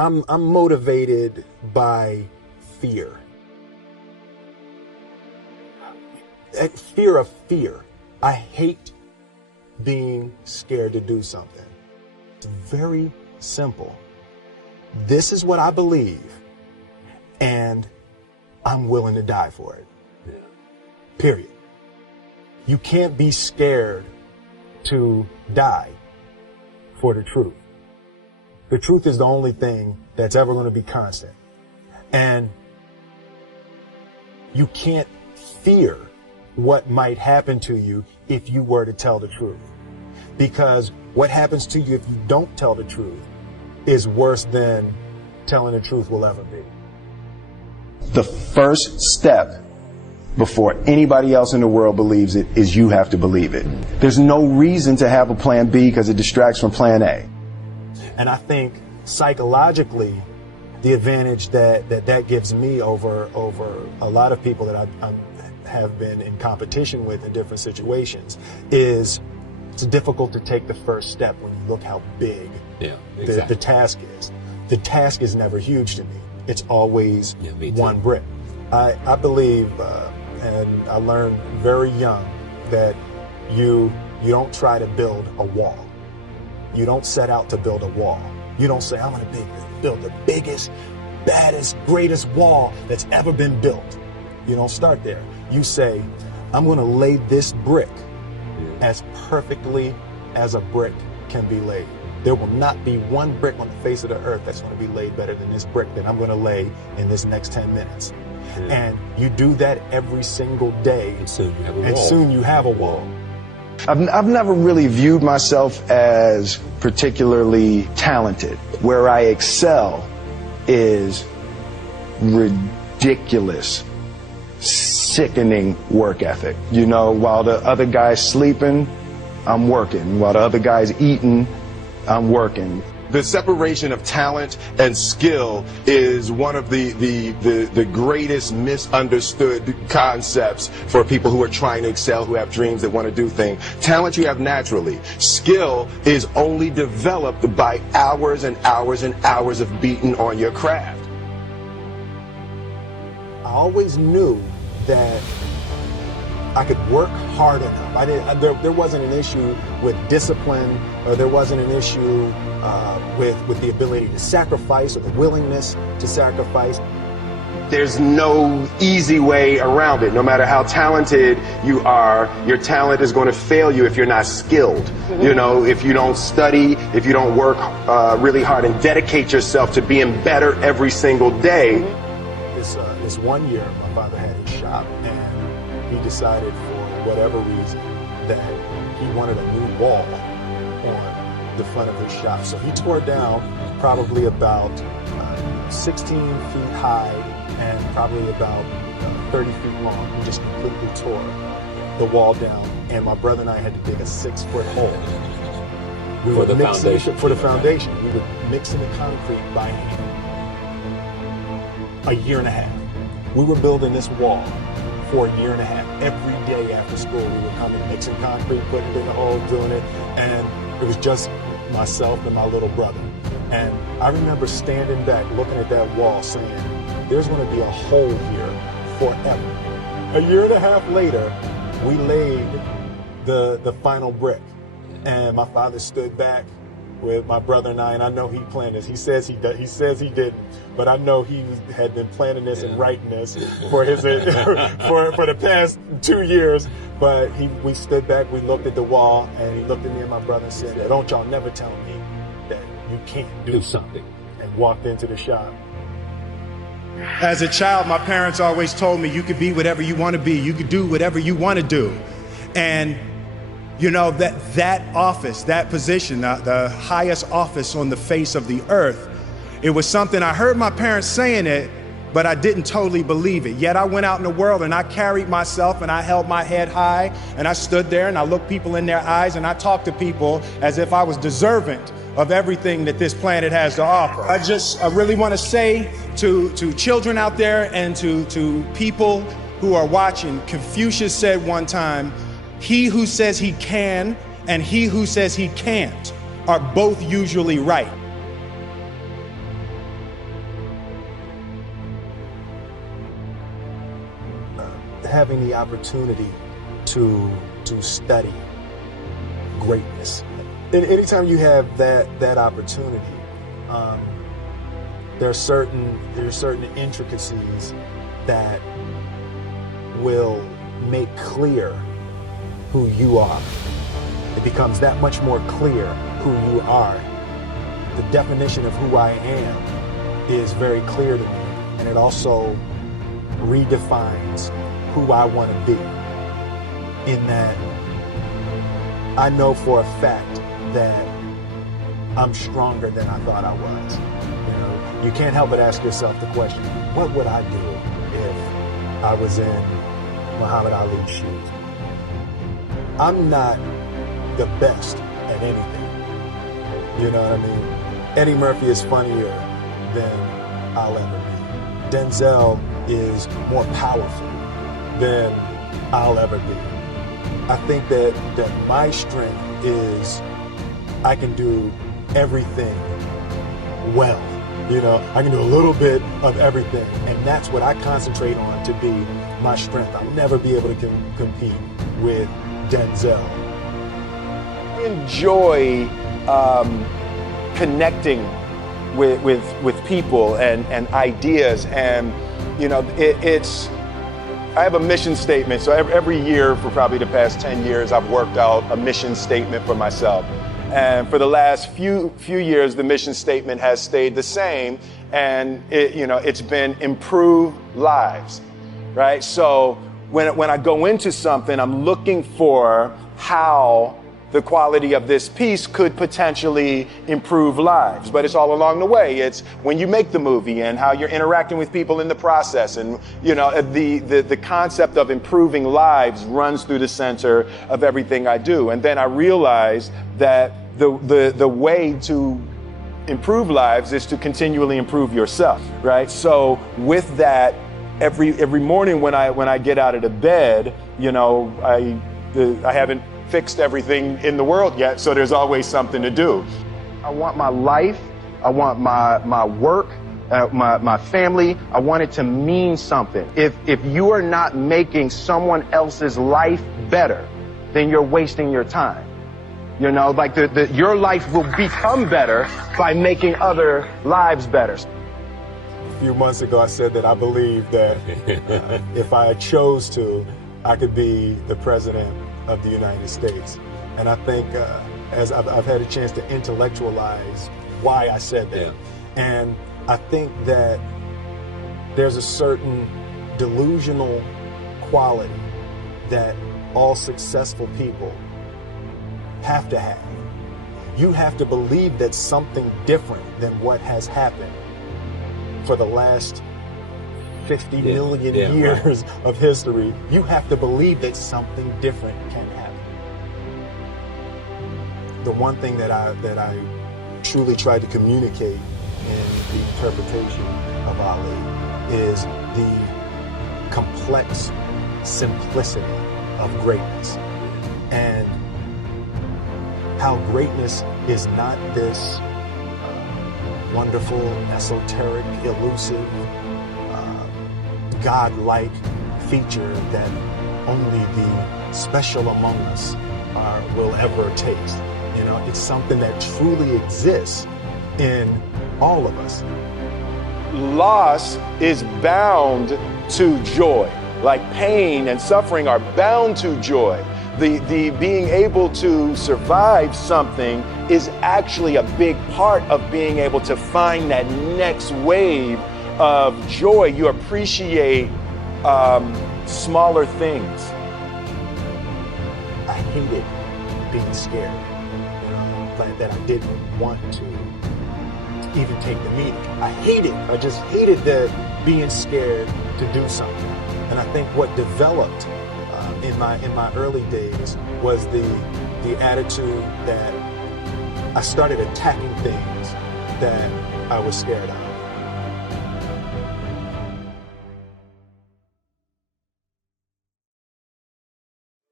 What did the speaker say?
I'm motivated by fear. Fear of fear. I hate being scared to do something. It's very simple. This is what I believe, and I'm willing to die for it. Yeah. Period. You can't be scared to die for the truth. The truth is the only thing that's ever going to be constant. And you can't fear what might happen to you if you were to tell the truth. Because what happens to you if you don't tell the truth is worse than telling the truth will ever be. The first step before anybody else in the world believes it is you have to believe it. There's no reason to have a plan B because it distracts from plan A. And I think psychologically, the advantage that gives me over a lot of people that I have been in competition with in different situations is it's difficult to take the first step when you look how big the task is. The task is never huge to me. It's always one brick. I believe, and I learned very young, that you don't try to build a wall. You don't set out to build a wall. You don't say, I'm going to build the biggest, baddest, greatest wall that's ever been built. You don't start there. You say, I'm going to lay this brick as perfectly as a brick can be laid. There will not be one brick on the face of the earth that's going to be laid better than this brick that I'm going to lay in this next 10 minutes. And you do that every single day, and soon you have a wall. I've never really viewed myself as particularly talented. Where I excel is ridiculous, sickening work ethic. You know, while the other guy's sleeping, I'm working. While the other guy's eating, I'm working. The separation of talent and skill is one of the greatest misunderstood concepts for people who are trying to excel, who have dreams that want to do things. Talent you have naturally. Skill is only developed by hours and hours and hours of beating on your craft. I always knew that I could work hard enough. There wasn't an issue with discipline, or there wasn't an issue with the ability to sacrifice or the willingness to sacrifice. There's no easy way around it. No matter how talented you are, your talent is going to fail you if you're not skilled. You know, if you don't study, if you don't work really hard and dedicate yourself to being better every single day. This one year, my father had his shop, and he decided for whatever reason that he wanted a new wall on the front of his shop. So he tore down probably about 16 feet high and probably about 30 feet long. He just completely tore the wall down, and my brother and I had to dig a 6-foot hole. For the foundation. We were mixing the concrete by hand. A year and a half. We were building this wall for a year and a half. Every day after school, we were coming, mixing concrete, putting it in the hole, doing it, and it was just myself and my little brother. And I remember standing back, looking at that wall, saying, there's going to be a hole here forever. A year and a half later, we laid the final brick, and my father stood back with my brother and I know he planned this. He says he didn't, but I know he had been planning this and writing this for his for the past 2 years. But we stood back, we looked at the wall, and he looked at me and my brother and said, "Don't y'all never tell me that you can't do something," and walked into the shop. As a child, my parents always told me, you could be whatever you want to be, you could do whatever you want to do. And you know, that office, that position, the highest office on the face of the earth, it was something I heard my parents saying it, but I didn't totally believe it. Yet I went out in the world and I carried myself and I held my head high and I stood there and I looked people in their eyes and I talked to people as if I was deserving of everything that this planet has to offer. I really want to say to children out there and to people who are watching, Confucius said one time, he who says he can and he who says he can't are both usually right. having the opportunity to study greatness. Anytime you have that opportunity, there are certain intricacies that will make clear who you are. It becomes that much more clear who you are. The definition of who I am is very clear to me, and it also redefines who I want to be. In that, I know for a fact that I'm stronger than I thought I was. You know, you can't help but ask yourself the question, what would I do if I was in Muhammad Ali's shoes? I'm not the best at anything. You know what I mean? Eddie Murphy is funnier than I'll ever be. Denzel is more powerful than I'll ever be. I think that my strength is I can do everything well. You know, I can do a little bit of everything, and that's what I concentrate on to be my strength. I'll never be able to compete with Denzel. I enjoy connecting with people and ideas, and you know, I have a mission statement. So every year for probably the past 10 years, I've worked out a mission statement for myself. And for the last few years, the mission statement has stayed the same, and it's been improve lives, right? So when I go into something, I'm looking for how the quality of this piece could potentially improve lives. But it's all along the way. It's when you make the movie and how you're interacting with people in the process. And, you know, the concept of improving lives runs through the center of everything I do. And then I realized that the way to improve lives is to continually improve yourself, right? So with that, every morning when I get out of the bed, you know, I haven't fixed everything in the world yet, so there's always something to do. I want my life, I want my work, my family, I want it to mean something. If you are not making someone else's life better, then you're wasting your time. You know, like your life will become better by making other lives better. A few months ago, I said that I believe that if I chose to, I could be the president of the United States. And I think as I've had a chance to intellectualize why I said that. Yeah. And I think that there's a certain delusional quality that all successful people have to have. You have to believe that something different than what has happened for the last 50 million years of history. You have to believe that something different can happen. The one thing that I truly tried to communicate in the interpretation of Ali is the complex simplicity of greatness, and how greatness is not this wonderful, esoteric, elusive, God-like feature that only the special among us will ever taste. You know, it's something that truly exists in all of us. Loss is bound to joy. Like pain and suffering are bound to joy. The being able to survive something is actually a big part of being able to find that next wave of joy. You appreciate smaller things. I hated being scared, you know, like that I didn't want to even take the meeting. I just hated that being scared to do something. And I think what developed in my early days was the attitude that I started attacking things that I was scared of.